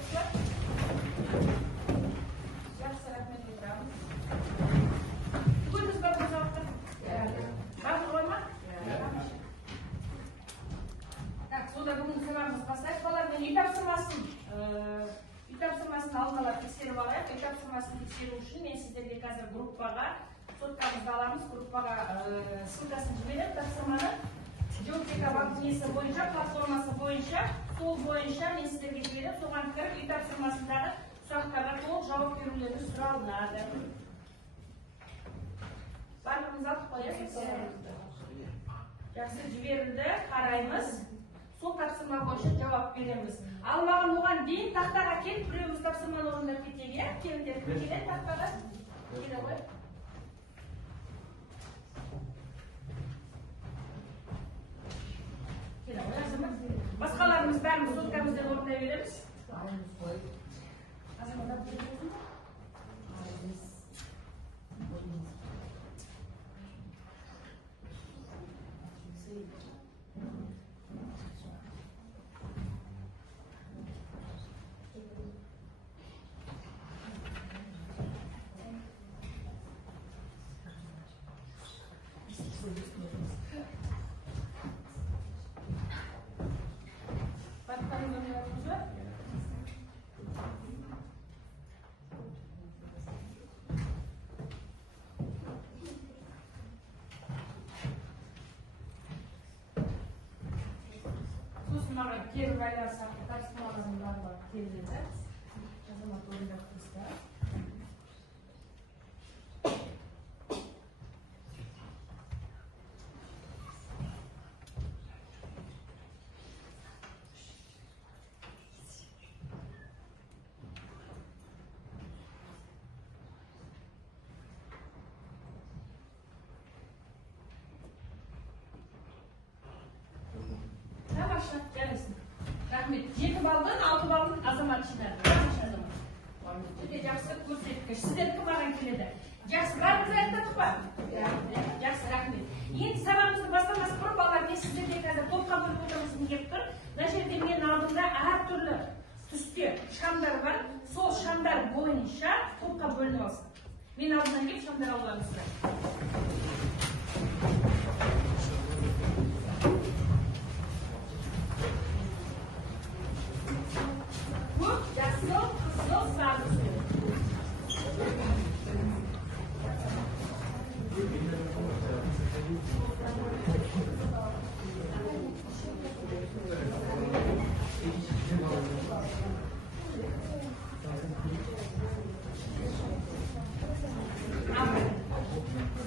Yoksa yaxshi rahmat aytamiz. Bugun biz bir muzoqqa Bağırma. Так, soda бүгін сабағымыз бастайық. Балалармен үй тапсырмасын алдын ала тексеріп алайық. Үй тапсырмасын тексеру үшін мен сіздерге қазір группаға соткамызды аламыз. Группаға ссылкасын жіберіп, тапсырманы Жолтека банкинесі бойынша, платформасы бойынша, сол бойынша мен сіздерге жіберіп, соған кіріп, үй тапсырмасындағы сұрақтарға толық жауап берулерді сұралынады. Барлығымыз алдық қоясыз. Жақсы жіберілді, қараймыз. Сол тапсырма бойынша жауап береміз. Ал маған оған дейін тақтаға келіп, біреуіміз тапсырманы орындап кетейік, иә? Келіңдер, келеді тақтаға. Келе ғой. Келе ғой, азамат. Басқаларымыз бәріміз соткамыздан орындай береміз. Азамат, Keri байланысып, тапсырмалардың барлығы келеді. Азамат орындап тұрсыздар. Tamam, gelmesin. Rahmet, 7 baldan 6 baldan Azamат жинады. Жақсы Азамат. Өте жақсы көрсеткіш. Сіздер кім маған келеді? Жақсы, бәріміз айттық па? Жақсы, рахмет. Енді сабағымызды бастамас бұрын балалар, мен сіздерге қазір топқа бөліп отырғызғым келіп тұр. Мына жерде мен алдымда әртүрлі түсте шамдар бар. Сол шамдар бойынша топқа бөлініп алсын. Мен алдымдан келіп шамдар алуларыңыздар.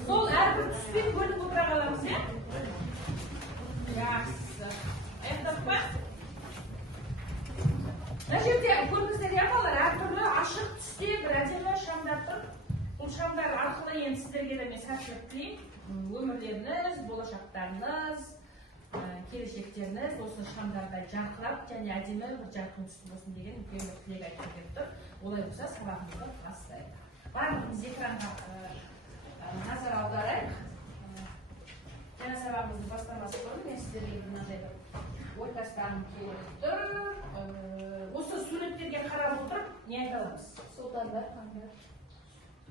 Sol әрбір түспен бөліп отыра қаламыз, е? Жақсы. Аяқтап па? Мына жерде көрдіңіздер, иә балалар, әртүрлі ашық түсте бір әдемі шамдар тұр. Бұл шамдар арқылы енді сіздерге де мен сәттілік тілеймін. Өмірлеріңіз, болашақтарыңыз, келешектеріңіз осы шамдардай жарқырап және әдемі бір жарқын түсті болсын деген үлкен бір тілек айтып келіп тұр. Олай болса сабағымызды бастайық. Барлығымыз экранға назар аударайық. Жаңа сабағымызды бастамас бұрын мен сіздерге мынандай бір ой тастағым келіп тұр. Осы суреттерге қарап отырып не айта аламыз? Сұлтандар,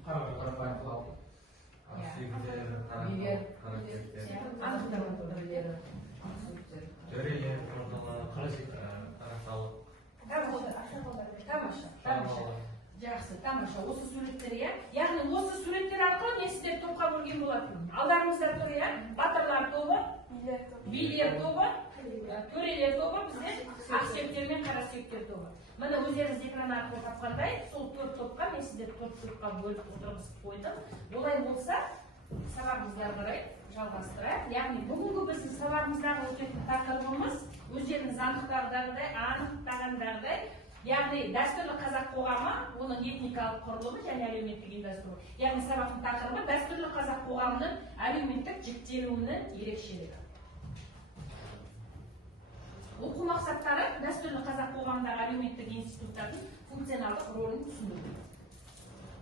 қарапайым қылау. Жақсы, тамаша. Осы суреттер, иә? Яғни осы суреттер арқылы мен сіздер топқа бөлген болатын. Алдарыңызда тұр, иә? Батырлар тобы, билер тобы, төрелер тобы, бізде ақсүйектер мен қарасүйектер тобы. Міне өздеріңіз экран арқылы тапқандай, сол 4 топқа мен сіздер 4 топқа бөліп отырғызып қойдым. Олай болса, сабағымызды ары қарай жалғастырайық. Яғни бүгінгі біздің сабағымыздағы өтетін тақырыбымыз өздеріңіз анықтағандағыдай, яғни дәстүрлі қазақ қоғамы, оның этникалық құрылымы және әлеуметтік ұйымдастыру. Яғни сабақтың тақырыбы дәстүрлі қазақ қоғамының әлеуметтік жіктелуінің ерекшелігі. Оқу мақсаттары дәстүрлі қазақ қоғамындағы әлеуметтік институттардың функционалдық рөлін түсіндіру.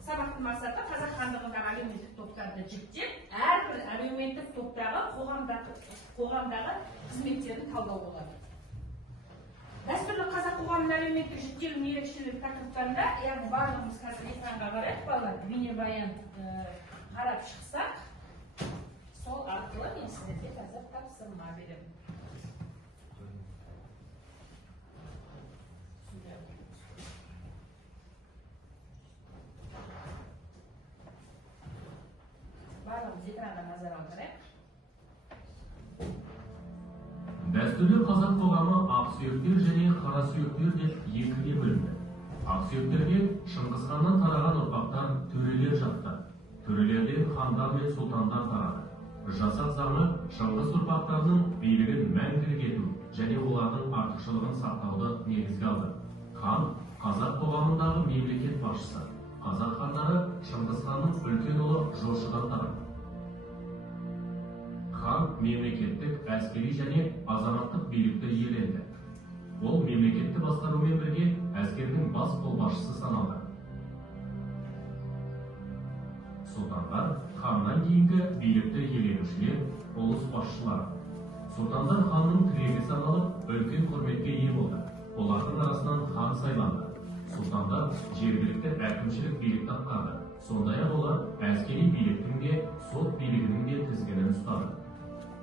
Сабақтың мақсаты қазақ хандығындағы әлеуметтік топтарды жіктеп, әрбір әлеуметтік топтағы қоғамдағы қызметтерін талдау болады. Сабақтың мақсаты қазақ хандығындағы әлеуметтік топтарды жіктеп, әрбір әлеуметтік топтағы қоғамдағы қызметтерін талдау болады. Сабақтың мақсаты қазақ хандығындағы әлеуметтік топтарды жіктеп, әрбір әлеуметтік топтағы қоғамдағы қызметтерін талдау болады. Дәстүрлі қазақ қоғамының әлеуметтік жіктелуінің ерекшелігі тақырыптарында, яғни барлығымыз қазір экранға қарайық, балалар, бейнебаян қарап шықсақ, сол арқылы мен сіздерге қазір тапсырма беремін. Барлығымыз экранға назар аударайық. Дәстүрлі қазақ қоғамы ақсүйектер және қарасүйектер деп екіге бөлінді. Ақсүйектерге Шыңғыс ханнан тараған ұрпақтар төрелер жатты. Төрелерден хандар мен сұлтандар тарады. Жасақ заңы Шыңғыс ұрпақтарының билігін мәңгілік ету және олардың артықшылығын сақтауды негізге алды. Хан қазақ қоғамындағы мемлекет басшысы. Қазақ хандары Шыңғыс ханның үлкен ұлы Жошыдан тарады. Хан мемлекеттік, әскери және азаматтық билікті иеленді. Ол мемлекетті басқарумен бірге әскердің бас қолбасшысы саналды. Сұлтандар ханнан кейінгі билікті иеленушілер, ұлыс басшылары. Сұлтандар ханның тірегі саналып, үлкен құрметке ие болды. Олардың арасынан хан сайланды. Сұлтандар жергілікті әкімшілік билікті атқарды. Сондай-ақ олар әскери биліктің де, сот билігінің де тізгінін ұстады.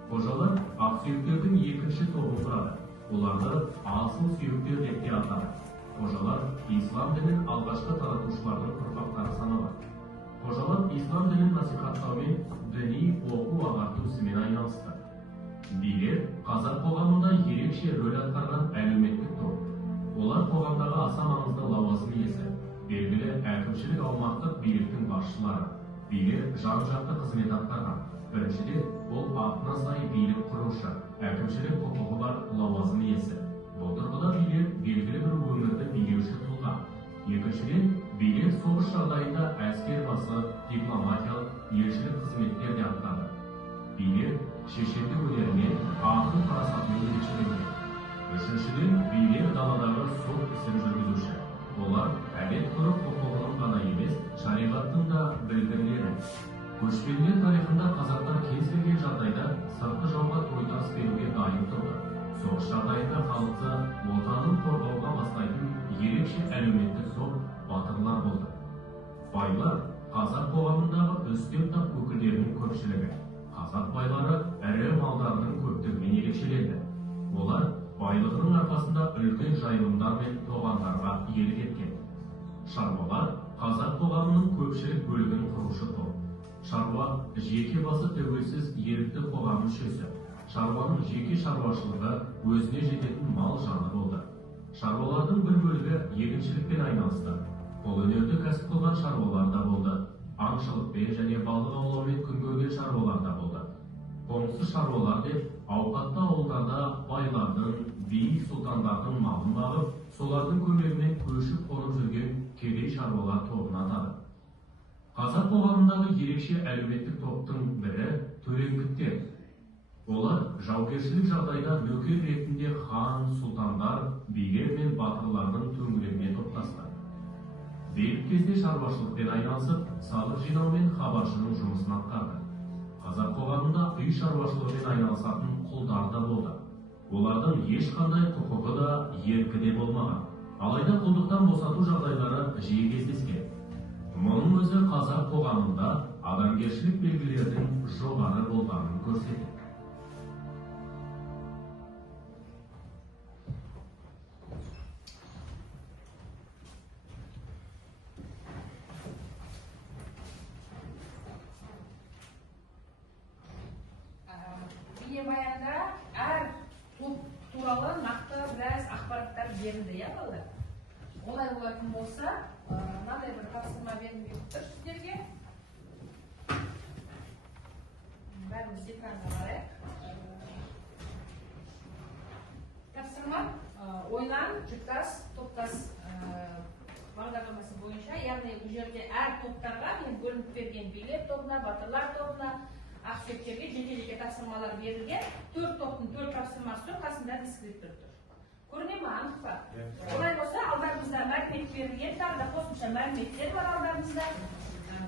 Қожалар ақсүйектердің екінші тобын құрады. Оларды асыл сүйектер деп те атады. Қожалар ислам дінін алғашқы таратушылардың ұрпақтары саналады. Қожалар ислам дінін насихаттаумен діни оқу-ағарту ісімен айналысты. Билер қазақ қоғамында ерекше рөл атқарған әлеуметтік топ. Олар қоғамдағы аса маңызды лауазым иесі, белгілі әкімшілік аумақтық биліктің басшылары. Билер жан-жақты қызмет атқарған. Біріншіден, ол атына сай билік құрушы, әкімшілік құқығы бар лауазым иесі. Бұл тұрғыда билер белгілі бір өңірді билеуші тұлға. Екіншіден, билер соғыс жағдайында әскер басы, дипломатиялық, елшілік қызметтерде атқарды. Билер шешендік өнерімен, ақыл парасатымен ерекшеленген. Үшіншіден, билер даладағы сот ісін жүргізуші. Олар әдет ғұрып құқығының ғана емес, шариғаттың да білгірлері. Көшпенділер тарихында қазақтар кез келген жағдайда сыртқы жауға тойтарыс беруге дайын тұрды. Соғыс жағдайында халықты отанын қорғауға бастайтын ерекше әлеуметтік топ батырлар болды. Байлар қазақ қоғамындағы үстем тап өкілдерінің көпшілігі. Қазақ байлары ірі малдарының көптігімен ерекшеленді. Олар байлығының арқасында үлкен жайылымдар мен тоғандарға иелік еткен. Шаруалар қазақ қоғамының көпшілік бөлігін құрушы топ. Шаруа жеке басы тәуелсіз ерікті қоғам мүшесі. Шаруаның жеке шаруашылығы өзіне жететін мал жаны болды. Шаруалардың бір бөлігі егіншілікпен айналысты. Қолөнерді кәсіп қылған шаруалар да болды. Аңшылықпен және балық аулаумен күн көрген шаруалар да болды. Қоңсы шаруалар деп ауқатты ауылдарда байлардың, би сұлтандардың малын бағып, солардың көмегімен көшіп қонып жүрген кедей шаруалар тобын атады. Қазақ қоғамындағы ерекше әлеуметтік топтың бірі төлеңгіттер. Олар жаугершілік жағдайда нөкер ретінде хан, сұлтандар, билер мен батырлардың төңірегіне топтасты. Бейбіт кезде шаруашылықпен айналысып, салық жинау мен хабаршының жұмысын атқарды. Қазақ қоғамында үй шаруашылығымен айналысатын құлдар да болды. Олардың ешқандай құқығы да, еркі де болмаған. Алайда құлдықтан босату жағдайлары жиі кездескен. Мұның өзі қазақ қоғамында адамгершілік белгілердің жоғары болғанын көрсетеді. Бейнебаянда әр топ туралы нақты біраз ақпараттар берілді, иә балалар? Олай болатын болса, мынандай бір тапсырма беріліп тұр сіздерге. Бәріміз экранға қарайық. Тапсырма ойлан, жұптас, топтас бағдарламасы бойынша, яғни бұл жерде әр топтарға бөлініп берген билер тобына, батырлар тобына, ақсүйектерге жеке-жеке тапсырмалар берілген. 4 топтың 4 тапсырмасы тұр, қасында дискриптор тұр. Көріне ме, анық па? Олай болса, алдарымызда мәлімет берілген, тағы да қосымша мәліметтер бар алдарымызда.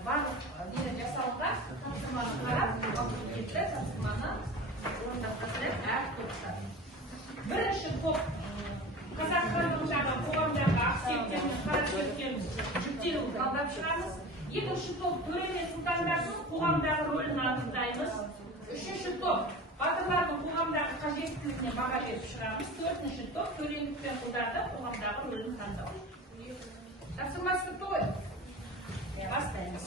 Барлық нені жасауға тапсырманы қарап, кетті тапсырманы орындап тастайық әр топта. Бірінші топ қазақ хандығындағы қоғамдағы ақсүйектер мен қарасүйектерін жүктелуін талдап шығамыз. Екінші топ төре мен сұлтандардың қоғамдағы рөлін анықтаймыз. Үшінші топ батырлардың қоғамдағы қажеттілігіне баға беріп шығамыз. Төртінші топ төрелік пен құлдардың қоғамдағы рөлін таңдау. Тапсырмасы той. Бастаймыз.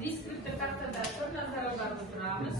Дискриптив тақтада көп назар аударып отырамыз.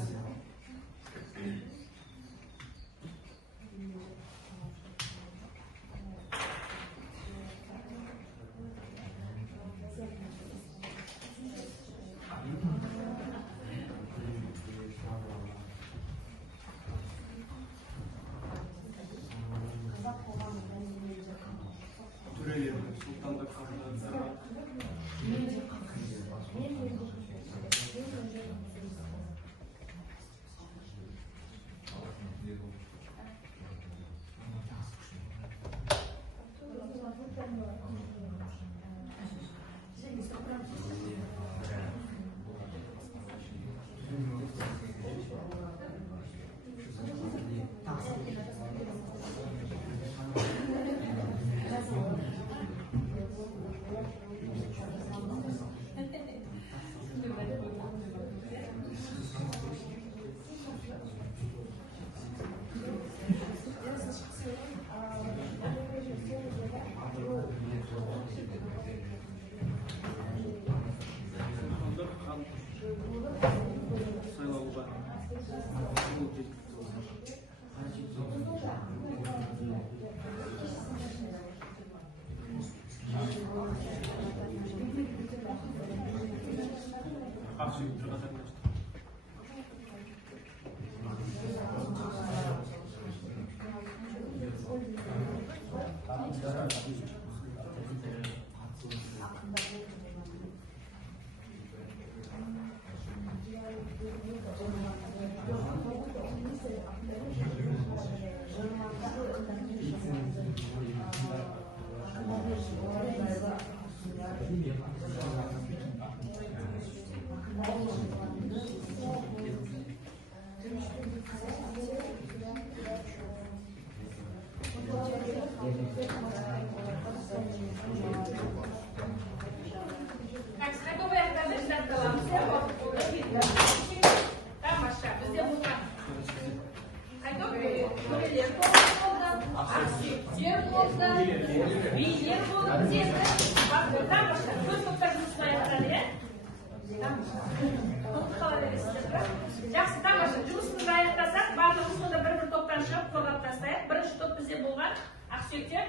Жақсы, тамаша. Жұмысымызды аяқтасақ, барлығымыз сонда бір топтан шығып қорғап тастайық. Бірінші топ бізде болған ақсүйектер.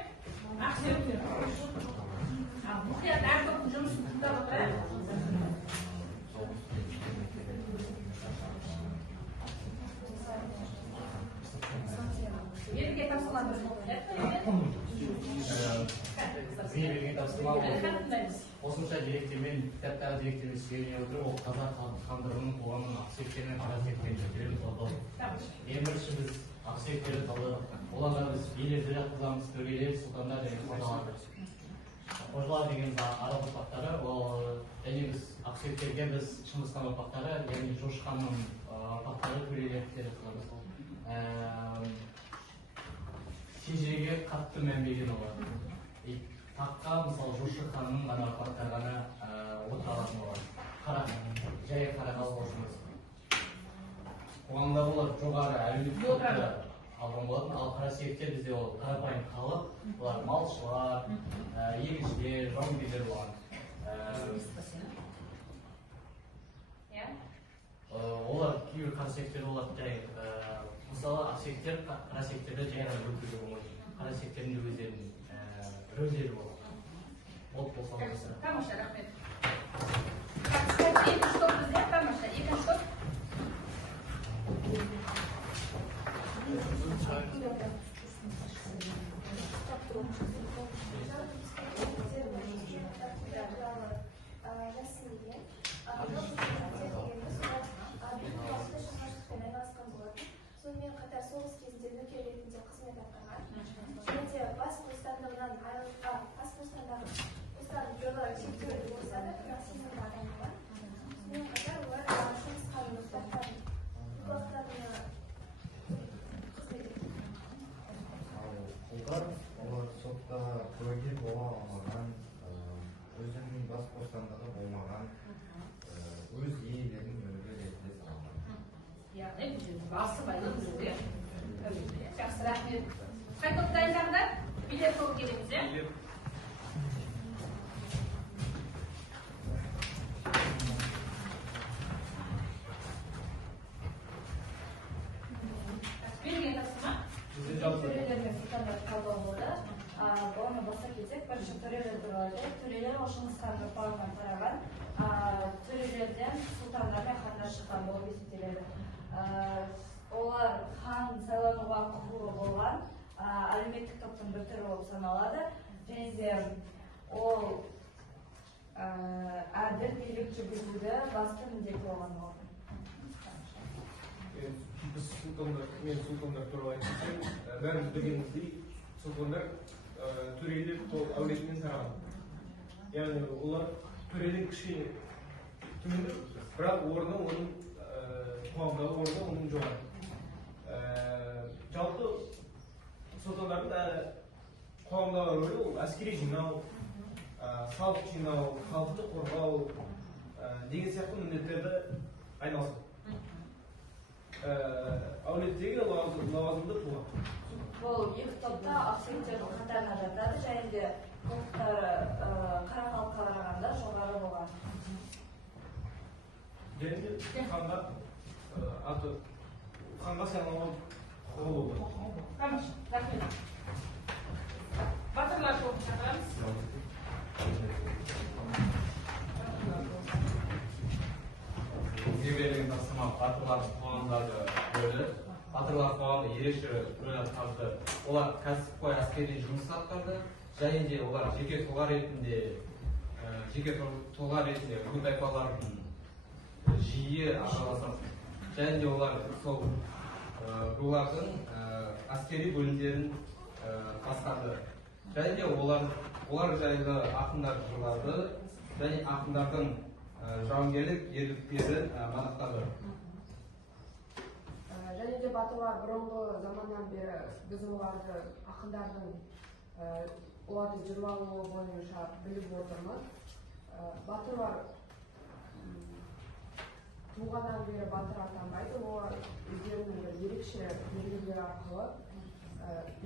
Мұқият әр топтың жұмысын тыңдап отырайық. Берге тапсырманы бізге берген тапсырма қосымша деректермен кітаптағы деректермен сүйене отырып ол қазақ хандығының қоғамының ақсүйектері мен қарасүйектерін жіктеуін талдау. Ең бірінші біз ақсүйектерді талдадық. Оларға біз билерді жатқызамыз, төрелер, сұлтандар және қожалар. қожалар деген араб ұрпақтары, және біз ақсүйектерге біз Шыңғысхан ұрпақтары, яғни Жошы ханның ұрпақтары төрелер деп қыламыз. Шежіреге қатты мән берген олар. Таққа мысалы Жошы ханның ғана ұрпақтары ғана отыралатын олар. Жай қарағалы болсыңыз. Қоғамда олар жоғары әлеуметтік топты алған болатын, ал қарасүйектер бізде ол қарапайым халық, олар малшылар, егіншілер, жауынгерлер болған. Олар кейбір қарасүйектер олар жай, мысалы ақсүйектер қарасүйектерді жай ғана өлтіруге болмайды. Қарасүйектердің де өздерінің рөлдері болған. Болып болса болса. Тамаша, рахмет. Екінші топ бізде, тамаша, екінші топ. Сонымен қатар соғыс кезінде нөкер ретінде қызмет атқарған. Және де бас бостандығынан айырылған, бас бостандығы жолы шектеулі болса да, бірақ сезімді адам болған. Сонымен қатар олар Шыңғысханның ұрпақтарына қызмет еткен. Олар сотта куәгер бола алмаған, өзінің бас бостандығы болмаған, өз иелерін өлігі ретінде саналған. Яғни басы байлы жүрді. Жақсы, рахмет. Қай топ дайындағдар? Билер тобы келеміз, е? Берген тапсырма? Төрелер мен сұлтандар талдау болды. Оны баса кетсек, бірінші төрелер туралы. Төрелер ол Шыңғысхан ұрпағынан тараған. Төрелерден сұлтандар мен хандар шыққан болып есептеледі. Олар хан сайлануға құқығы болған, әлеуметтік топтың бір түрі болып саналады. Және де ол әділ билік жүргізуді басты міндеті болған болатын. Біз сұлтандар туралы айтсақ, бәріміз білгеніміздей, сұлтандар төрелер әулетінен тараған. Яғни олар төрелер кішкене төмен, бірақ орны оның қоғамдағы орны оның жоғары. Жалпы сұлтандардың қоғамдағы рөлі ол әскери жинау, салық жинау, халықты қорғау деген сияқты міндеттерді айналысады. Әулеттегі лауазымды тұлға. Бұл екі топта ақсүйектердің қатарына жатады, және де құқықтары қара халыққа қарағанда жоғары болған. Және де ханға сайлануға құқығы болды. Тамаша, рахмет. Батырлар тобын шақырамыз. Бізге берілген тапсырма батырлар қоғамдағы рөлі. Батырлар қоғамы ерекше рөл атқарды. Олар кәсіпқой әскери жұмыс атқарды, және де олар жеке тұлға ретінде ру тайпалардың жиі араласады. Және де олар сол рулардың әскери бөлімдерін басқарды. Және де олар жайлы ақындар жырларды және ақындардың жауынгерлік ерліктерін мадақтады. Және де батырлар бұрынғы заманнан бері біз оларды ақындардың оларды жырлауы бойынша біліп отырмыз. Батырлар туғаннан бері батыр атанбайды, олар өздерінің ерекше белгілер арқылы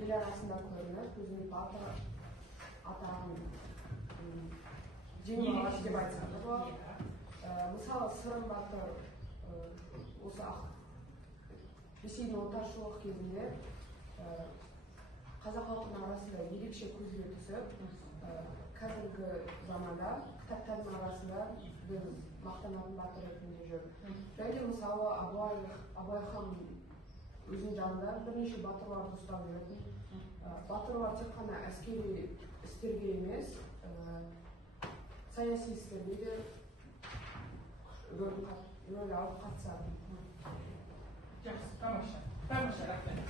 ел арасында көрініп, өзінің батыр атағын жеңіп алады деп айтсақ болады. Мысалы, Сырым батыр осы Ресейдің отаршылық кезінде қазақ халқының арасында ерекше көзге түсіп, қазіргі заманда кітаптардың арасында біз мақтанатын батыр ретінде жүр. Және мысалы Абылай хан өзінің жанында бірнеше батырларды ұстап жүретін. Батырлар тек қана әскери істерге емес, саяси істерге де рөл алып қатысады. Жақсы, тамаша, рахмет.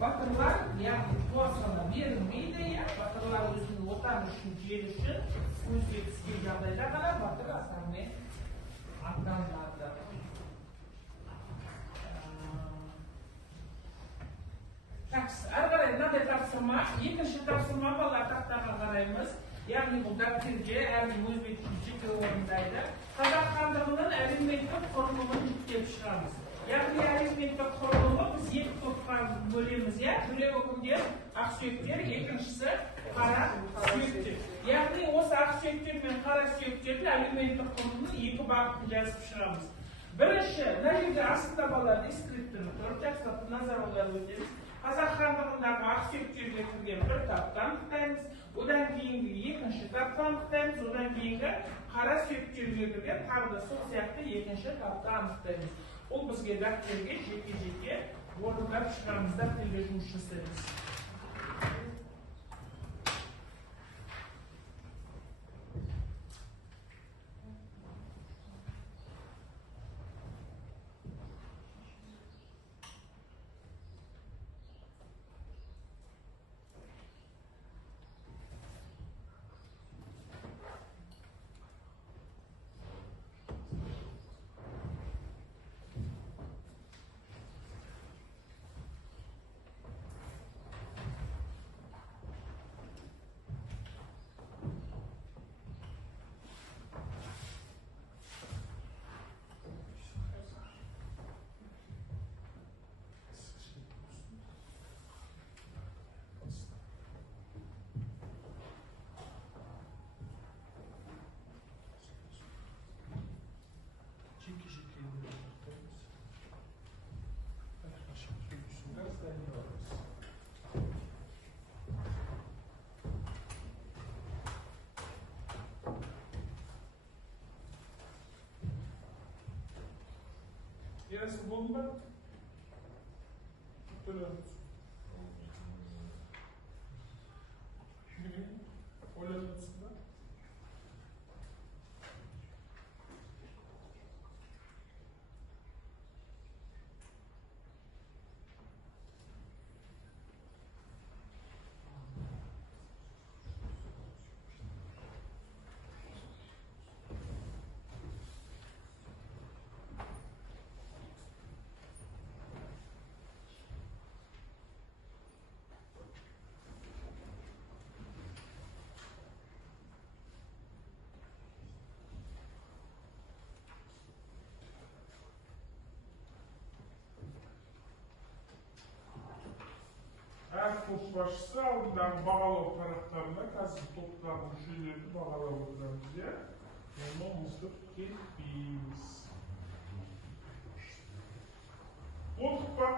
Батырлар, яғни туасына берілмейді, батырлар өзінің отаны үшін, жері үшін көзге түскен жағдайда ғана батыр атағымен атанады. Жақсы, әрі қарай мынандай тапсырма, екінші тапсырма балалар тақтаға қараймыз. Яғни бұл дәптерде әркім өз бетінше жеке орындайды. Қазақ хандығының әлеуметтік құрылымын жіктеп шығамыз. Яғни әлеуметтік құрылымы біз екі топқа бөлеміз, біреуі кімдер? Ақсүйектер, екіншісі қара сүйектер. Яғни осы ақсүйектер мен қара сүйектердің әлеуметтік құрылымын екі бағытын жазып шығамыз. Бірінші, мына жерде астында балалар дескриптиві тұр, жақсылап назар аударып өтеміз. Қазақ хандығындағы ақсүйектерге кірген бір таптан анықтаймыз, одан кейінгі екінші тапты анықтаймыз, одан кейінгі қара сүйектерге кірген тағы да сол сияқты екінші тапты анықтаймыз. Ол бізге дәптерге жеке-жеке орындап шығамыз, дәптерге жұмыс жасаймыз. Yes, bomba. Әр топ басшысы алдындағы бағалау парақтарында қазір топтағы мүшелерді бағалап отырамыз, оны ұмытып кетпейміз. Болдық па?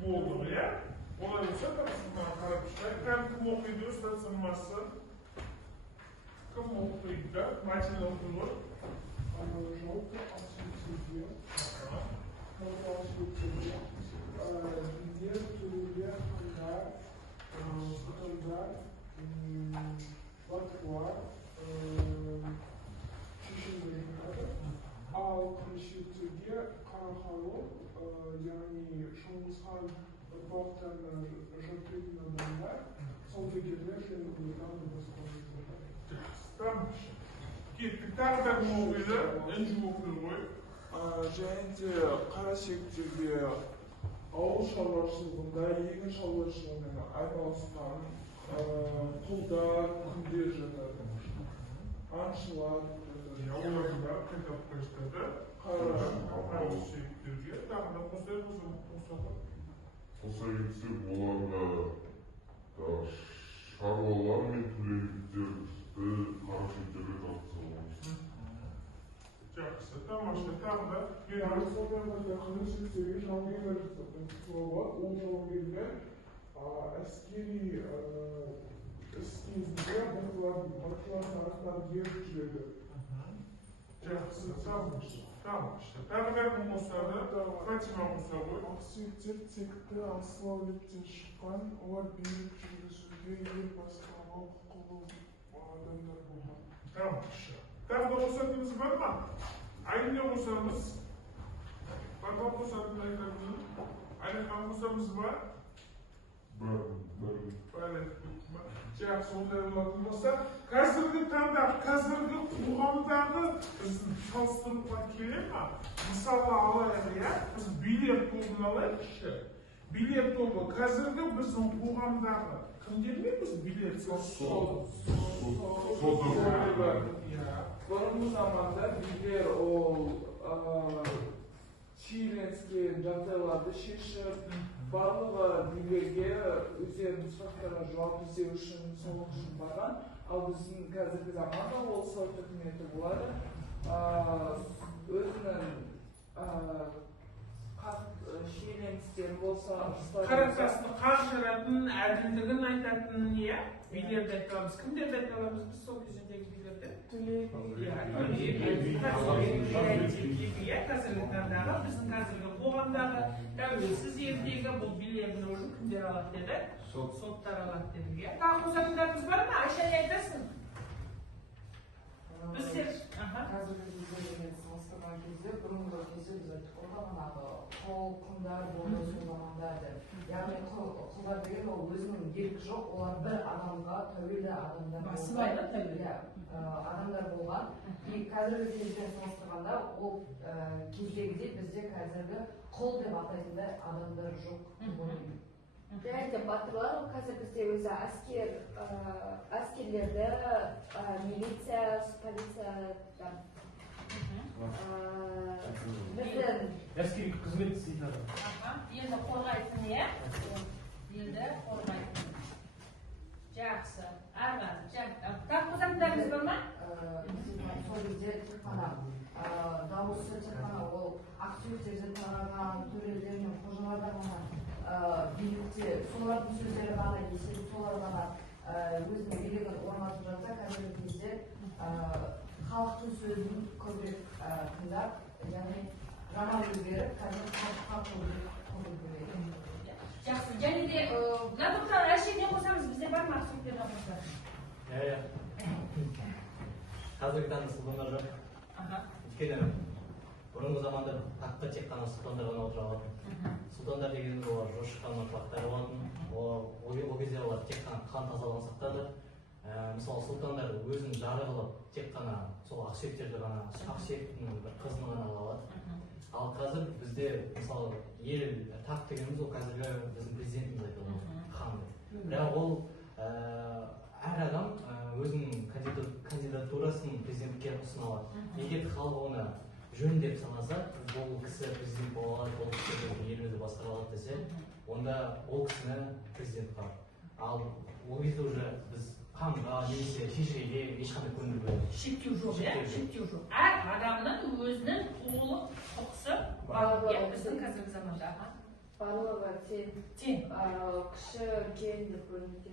Болдық, олай болса тапсырмаға қарап шығайық. Кім оқиды өз тапсырмасы? Кім оқиды? Матина оқиды. Желтый осветитель. Где туреле, хандар, батуар, шешімдерін қады. Ал қаншеттерге қарақалу, яғни Шыңғысхан ұрпақтарына жататын адамдар, саудагерлер және тағы басқа. Тамаша. Кеттік, тағы да кім оқиды? Інжу оқиды ғой. Және де қара сектерге ауыл шаруашылығында, егін шаруашылығымен айналысқан құлдар, күндер жатады. Аңшылар жатады. Оларда қайтап қойыстады. Қара сүйектерге тағы да қосай қосады. Қоса кетсек, оларда шаруалар мен төлемдерді қара сүйектерге тартқызамыз. Жақсы, тамаша, тағы да қара сүйектерге жауынгерлер ол жауынгерлер әскери іс кезінде батырлардың арасынан еріп жүреді. Жақсы, тамаша. Тағы да кім қосады? Фатима қоса ғой. Ақсүйектер текті асылаулеттен шыққан, олар билік жүргізуге ел басқаруға құқылы адамдар болған. Тамаша. Тағы да қосатынымыз бар ма? Айне қосамыз. Бар ма қосатын айтатын? Айне қосамыз ба? Жақсы, ондай болатын болса, қазіргі таңда, қазіргі қоғамдағы біздің салыстыруға келе ма? Мысалы алайық, иә, біз билер тобын алайықшы. Билер тобы қазіргі біздің қоғамдағы кімдермен біз билер тобы? Бұрынғы заманда билер ол шиеленіскен жағдайларды шешіп, барлығы билерге өздерінің сұрақтарға жауап іздеу үшін сол үшін барған. Ал біздің қазіргі заманда ол сот үкіметі болады. Өзінің шиеленістер болса, қарақасын қашыратын, әділдігін айтатын, иә, билерді айта аламыз. Кімдерді айта аламыз біз сол кездегі билерді? Қазіргі таңдағы, біздің қазіргі қоғамдағы, тәуелсіз елдегі бұл билердің орнын кімдер алады деді? Соттар алады деді. Тағы қосатындарымыз бар ма? Айша не айтасың? Біздер қазіргі кездермен салыстырған кезде бұрынғы кезде біз айттық қой бағанағы құл құндар болды сол замандарда. Яғни құлдар деген ол өзінің еркі жоқ, олар бір адамға тәуелді адамдар басыбайлы тәуелді адамдар болған. И қазіргі кезден салыстырғанда ол кездегідей бізде қазіргі құл деп атайтындай адамдар жоқ. Және батырлар қазір бізде өзі әскерлерді, милиция, полициядан біздің әскери қызмет істейтін елді қорғайтын, иә? Елді қорғайтын. Жақсы, әрі тағы қосатындарыңыз бар ма? Сол кезде тек қана дауысы тек қана ол ақсүйектерден тараған төрелер мен қожалардан ғана билікте солардың сөздері ғана еселіп, солар ғана өзінің билігін орнатып жатса, қазіргі кезде халықтың сөзін көбірек тыңдап, яғни жаман өзгеріп, қазір халыққа көбірек береді. Жақсы, және де гадуктар әшейден қосамыз, бізде бар ма ақсүйектерден қосамыз? Қазіргі таңда сұлтандар жоқ. Өйткені бұрынғы заманда таққа тек қана сұлтандар ғана отыра алатын. Сұлтандар дегеніміз олар жошыққан ұрпақтары болатын. Ол кезде олар тек қана қан тазалығын сақтады. Мысалы сұлтандар өзін жары қылып тек қана сол ақсүйектерді ғана, ақсүйектің бір қызын ғана ала алады. Ал қазір бізде мысалы ел тақ дегеніміз ол қазіргі біздің президентіміз айтады, хан деп. Бірақ ол әр адам өзінің кандидатурасын президентке ұсына алады. Егер халық оны жөн деп санаса, бұл кісі президент бола алады, бұл кісі елімізді басқара алады десе, онда ол кісіні президент қылады. Ал ол кезде уже біз ханға немесе шешеге ешқандай көңіл бөлмейміз. Шектеу жоқ, иә? Шектеу жоқ. Әр адамның өзінің құқылық құқысы бар, иә, біздің қазіргі заманда. Барлығы тең, кіші, үлкен деп бөлінеді.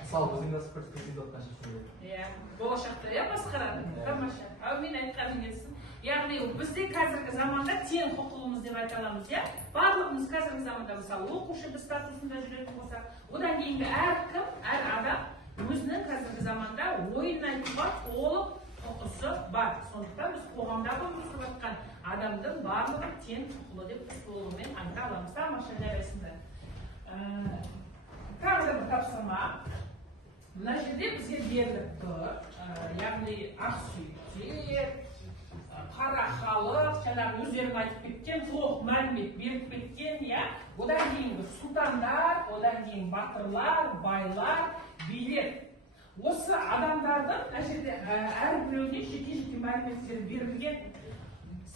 Мысалы біздің аспорт президент отқан шешімде. Иә, болашақта иә басқарады. Тамаша. Ал мен айтқаным келсін. Яғни бізде қазіргі заманда тең құқылымыз деп айта аламыз, иә? Барлығымыз қазіргі заманда мысалы оқушы біз статусында жүретін болсақ, одан кейінгі әркім, әр адам өзінің қазіргі заманда ойын айтуға толық құқысы бар. Сондықтан біз қоғамдағы өмір сүріп жатқан адамдың барлығы тең құқылы деп біз толығымен айта аламыз. Тамаша, жарайсыңдар. Тағы да бір тапсырма. Мына жерде бізге беріліп тұр. Яғни ақсүйектер, қара халық, жаңағы өздерің айтып кеткен, толық мәлімет беріп кеткен, иә. Одан кейінгі сұлтандар, одан кейін батырлар, байлар, билер. Осы адамдардың мына жерде әрбіреуіне жеке-жеке мәліметтері берілген.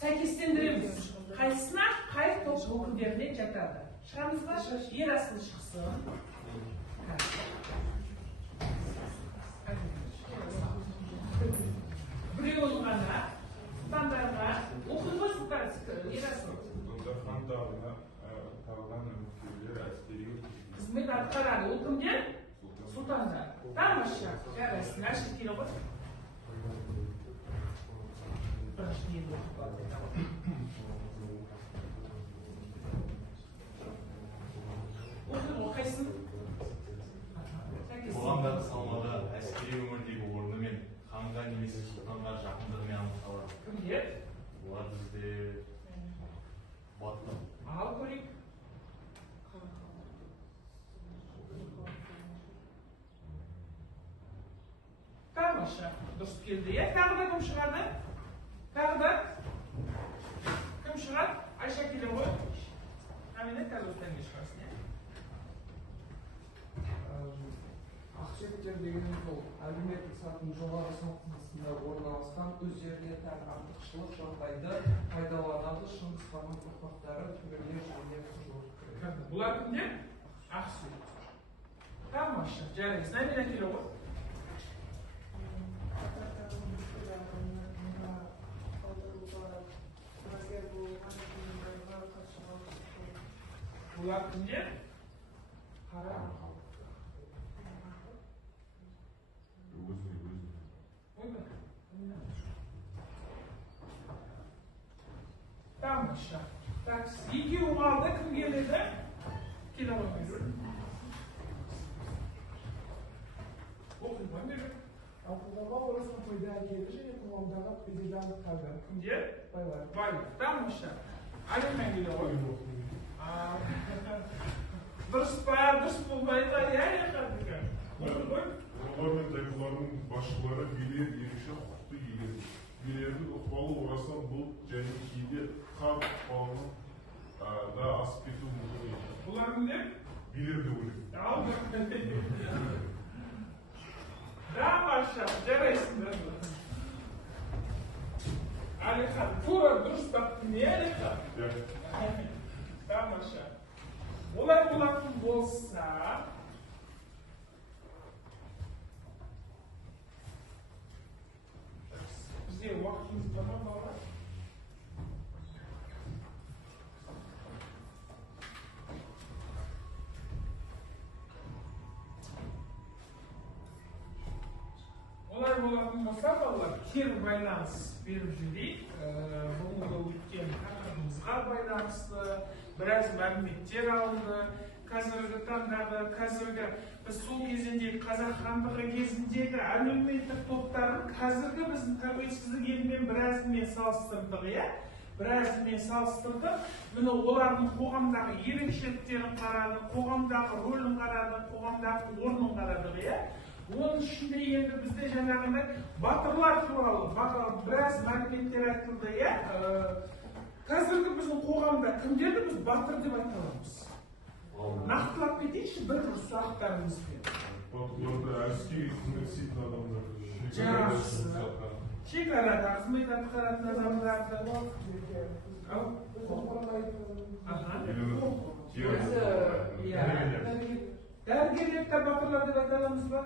Сәйкестендіреміз. Қайсысына қай топ өкілдеріне жатады. Шығамыз ба? Ерасыл шықсын. Біреуін ғана сұлтандарға оқи ғой сұлтан Ерасыл. Хандарына тағылған үміткерлер әскери қызмет атқарады. Ол кімдер? Сұлтандар. Тамаша, жарайсың, ашып келе ғой. Қайсын? Қоғамдағы салмағы әскери өмірдегі орны мен ханға немесе сұлтанға жақындығымен анықталады. Кімдер? Олар бізде батыр. Ал көрейік. келді, иә? Тағы да кім шығады? Тағы да кім шығады? Айша келе ғой. Әміне қазір өткен шығасың, иә? Ақсүйектер дегеніміз ол әлеуметтік сатының жоғары сатысында орналасқан өз жеріне тән артықшылық жағдайды пайдаланады шыңғыс ханның ұрпақтары түбінде және қызылорда. Бұлар кімдер? Ақсүйектер. Тамаша, жарайсың. Әміне келе ғой. Бұлар кімдер? Қара. Тамаша. Так, екеуі алды, кім келеді? Келе қоймайды. Оқиған бері. Алтындағы орасан пайда әкелді және қоғамдағы беделді қалды. Кімдер? Байлар. Байлар. Тамаша. Әлеммен келе ғой. Дұрыс па, дұрыс болмай ба, иә, қадігі? Олар мен тайпалардың басшылары билер ерекше құқықты иеленді. Билердің ықпалы орасан бұл және кейде хан ықпалының да асып кетуі мүмкін еді. Бұлар кімдер? Билерді өледі. Тамаша, жарайсыңдар. Әлихан, тура дұрыс таптың, не Әлихан? Тамаша. Олай болатын болса, бізде уақытымыз бар ма балалар? Олай болатын болса, балалар, кері байланыс беріп жүрейік. Бүгінгі өткен тақырыбымызға байланысты біраз мәліметтер алынды. Қазіргі таңдағы, біз сол кезіндегі қазақ хандығы кезіндегі әлеуметтік топтарын қазіргі біздің тәуелсіздік елмен біразымен салыстырдық, иә? Біразымен салыстырдық. Міне олардың қоғамдағы ерекшеліктерін қарадық, қоғамдағы рөлін қарадық, қоғамдағы орнын қарадық, иә? Оның ішінде енді бізде жаңағындай батырлар туралы біраз мәліметтер айтылды, иә? Қазіргі біздің қоғамда кімдерді біз батыр деп айта аламыз? Нақтылап кетейікші бір сұрақтарымызбен. Батырларды әскери қызмет істейтін адамдар. Жақсы. Шекарада қызмет атқаратын адамдарды. Дәрігерлерді батырлар деп айта аламыз ба?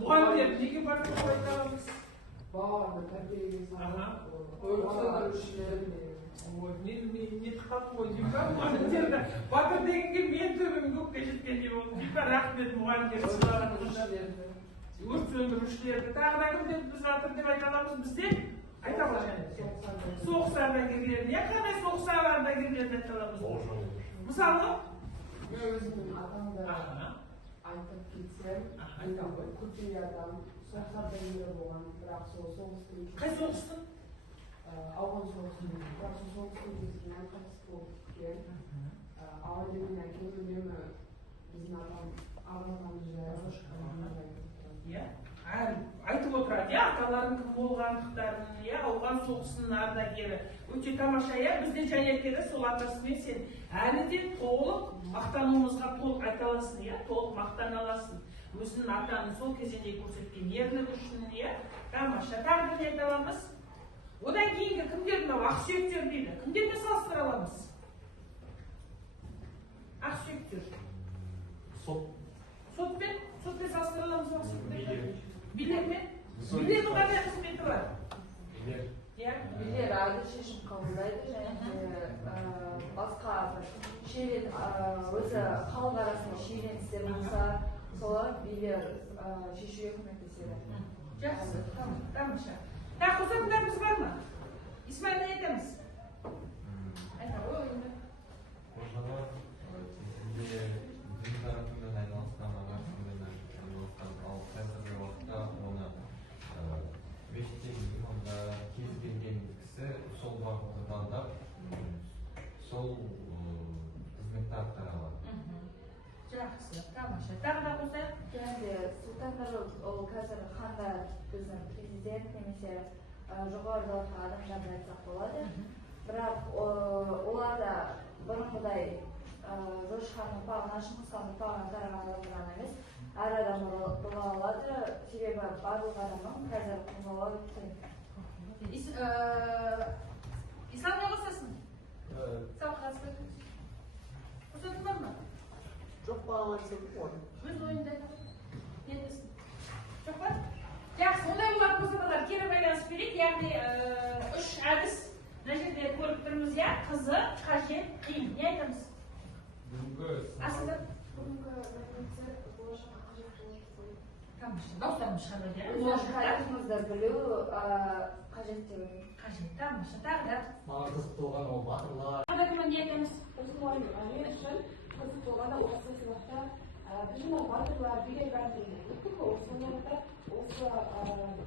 Мұғалімдерді неге батыр деп айта аламыз? Баланы тәрбиеге салып, өрт сөндірушілер. Не тықап қой деймін ба, мұғалімдерді. Батыр дегенге мен төбем көкке жеткендей болды деймін ба, рахмет мұғалімдерді сылағаныңызға. Өрт сөндірушілерді, тағы да кімдерді біз батыр деп айта аламыз бізде? Айта аламыз. Соғыс ардагерлерін, я қандай соғыс ардагерлерін айта аламыз? Мысалы? Мен өзімнің атамды айтып кетсем, көптеген адам соғыс ардагері болған, бірақ сол соғыстың қай соғыстың? Ауған соғысының, бірақ сол соғыстың кезінен қайтыс болып кеткен. Ал енді мен әкем үнемі біздің атамыз жайлы айтып отырады, аталарың кім болғандықтарын, ауған соғысының ардагері. Өте тамаша, бізде және келе сол атасымен сен әлі де толық мақтануымызға толық айта аласың, толық мақтан аласың. Өзінің атаның сол кезінде көрсеткен ерлігі үшін, тамаша. Тағы бір айта аламыз. Одан кейінгі кімдер мынау ақсүйектер дейді. Кімдермен салыстыра аламыз? Ақсүйектер. Сотпен салыстыра аламыз ба ақсүйектерді? Билермен? Билердің қандай қызметі бар? Билер әділ шешім қабылдайды және басқа өзі халық арасында шиеленістер істер болса, солар билер шешуге көмектеседі. Жақсы, тамаша. Тағы қосатындарымыз бар ма? Исмаил, не айтамыз? Айта ғой енді. Қожалар кезінде дін тарапымен айналысқан, ағашымен айналысқан, ал қазіргі уақытта оны мешіттегі имамда кез келген кісі сол бағытты таңдап, сол қызметті атқара алады. Жақсы, тамаша. Тағы да қосайық. Және Сұлтан Сақтандыру ол қазір қандай біздің президент немесе жоғарыда отырған адамдарды айтсақ болады. Бірақ оларда бұрынғыдай Жоошханның бағына, Шыңғысханның бағына тараған адамдар емес. Әр адам бола алады, себебі барлық адамның қазір құқығы тең. Ислам не қосасың? Сау қасып қосатын бар ма? Жоқ, балалар сөйтіп қой. Өз ойында кетесің. Жоқ па? Жақсы, ондай болатын болса балалар кері байланыс берейік. Яғни үш әдіс мына жерде көріп тұрмыз, иә, қызық, қажет, қиын. Не айтамыз? Асылда? Бүгінгі мәліметтер болашаққа қажет болады. Тамаша, дауыстарымыз шығады, иә? Болашағымызды білу қажет деп ойлаймын. Қажет, тамаша. Тағы да? Маған қызық болған ол батырлар. Қандай күні не айтамыз? Мен үшін қызық болғанда осы сыйлықта біздің батырлар деген бәрін сондықтан осы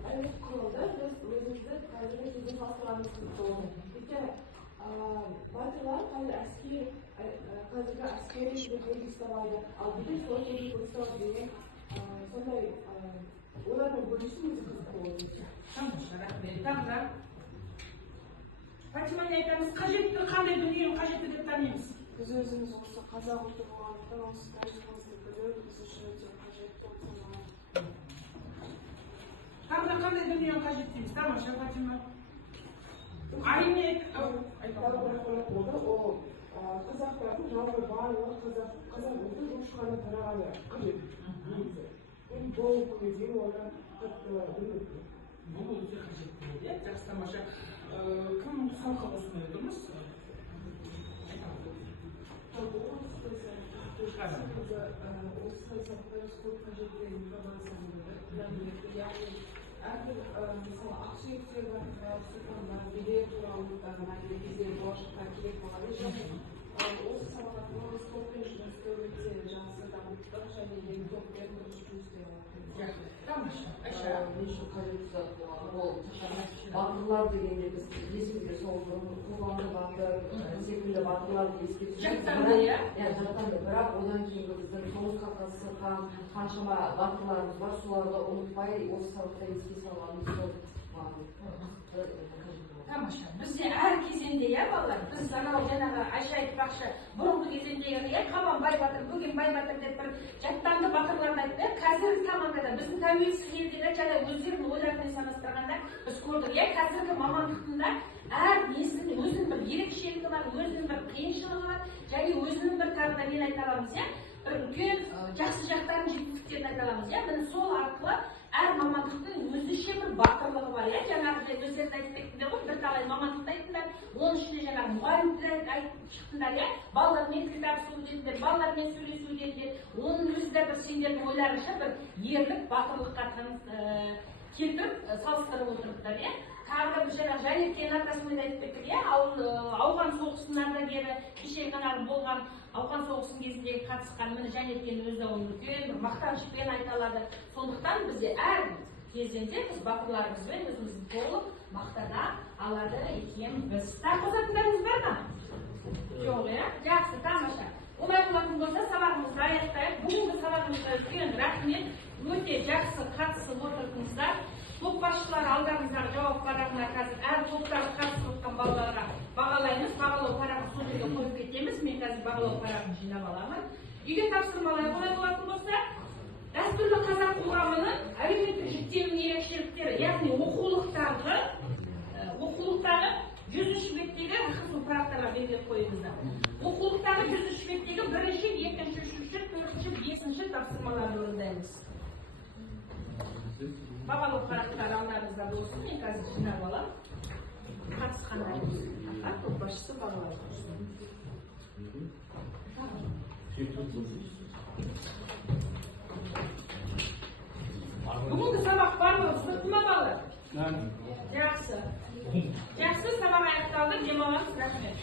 әлеуметтік құрылымды біз өзімізді қазіргі кездің салыстырғанымыз болды. Өйткені батырлар қазіргі әскери жігерлерді ұстамайды, ал бүгін сол жерді ұстау деген сондай олармен бөлісу өзі қызық болды. Тамаша, рахмет. Тағы да? Фатима не айтамыз? Қажетті қандай дүниені қажетті деп танимыз? Біз өзіміз осы қазақ ұлты болғандықтан осы тарихымызды білу біз үшін өте қажет болып саналады. Тағы да қандай дүниені қажет дейміз? Тамаша, Фатима. Айне болды, ол қазақтардың жалпы барлығы қазақ ұлты Жоошханның тарағаны қажет. Бұл күнде олар қатты білмейді. Бұл өте қажет болады, иә? Жақсы, тамаша. Кім салқы осындай тұрмыз? Әрбір мысалы ақсүйектер бар, сұлтандар, билер туралы мәлімет кезде болашақта керек болған және осы сабақта біз топпен жұмыс істеу өте жақсы дамыттық және енді топпен дұрыс жұмыс істеп жатырмыз. Тамаша, Айша. Мен үшін қажетті зат болған ол батырлар дегенде біз есімізге сол қоғамды батыр секілді батырларды еске түсіріп жаттанды, иә? Жаттанды, бірақ одан кейінгі біздің соғысқа қатысқан қаншама батырларымыз бар, соларды ұмытпай осы сабақта еске салғанымыз сол тамаша. Бізде әр кезеңде, иә, балалар, біз анау жаңағы Айша айтпақшы, бұрынғы кезеңдегі Қабанбай батыр, Бөгенбай батыр деп бір жаттанды батырларды айтты. Қазіргі заманда біздің тәуелсіз елде жаңа өздерінің ойларымен санастырғанда біз көрдік, иә, қазіргі мамандықтың әр несінің өзінің бір ерекшелігі бар, өзінің бір қиыншылығы бар, және өзінің бір тағы да нені айта аламыз, иә, бір үлкен жақсы жақтарын жетістіктерін айта аламыз, иә. Міне сол арқылы әр мамандықтың өзінше бір батырлығы бар, иә. Жаңағы өздеріңіз айтып кеттіңдер ғой, бірталай мамандықты айттыңдар, оның ішінде жаңағы мұғалімдер айтып шықтыңдар, иә. Балалармен кітап сөйлесіңдер, балалармен сөйлесуден, оның өзі де бір сендердің ойларыңша бір ерлік, батырлыққа келтіріп салыстырып отырыпты, иә. Тағы да бір жаңағы Жәнекең атасымен айтып кеттік, иә. Ауған соғысының ардагері, кешегі ғана болған ауған соғысының кезіндегі қатысқан міне Жәнекең өзі оны үлкен бір мақтанышпен айта алады. Сондықтан бізде әр кезеңде біз батырларымызбен өзімізді толық мақтана алады екенбіз. Тағы қосатындарыңыз бар ма? Жоқ, иә? Жақсы, тамаша. Олай болатын болса сабағымызды аяқтайық. Бүгінгі сабағымызға үлкен рахмет. Өте жақсы қатысып отырдыңыздар. Топ басшылары алдарыңыздағы жауап парағына қазір әр топтағы қатысып отқан балаларға бағалаймыз. Бағалау парағын сол жерге қойып кетеміз. Мен қазір бағалау парағын жинап аламын. Үйге тапсырмалай олай болатын болса, дәстүрлі қазақ қоғамының әлеуметтік жіктеуінің ерекшеліктері, яғни оқулықтағы 103 беттегі рахым парақтарға белгілеп қойыңыздар. Оқулықтағы 103 беттегі бірінші, екінші, үшінші, төртінші, бесінші тапсырмаларды орындаймыз. Бағалау парақтар алдарыңызда болсын, мен қазір жинап аламын. Қатысқандарымыз. Топ басшысы бағалау. Бүгінгі сабақ барлығы түсінікті ме балалар? Жақсы. Жақсы, сабақ аяқталды, демалыңыз, рахмет.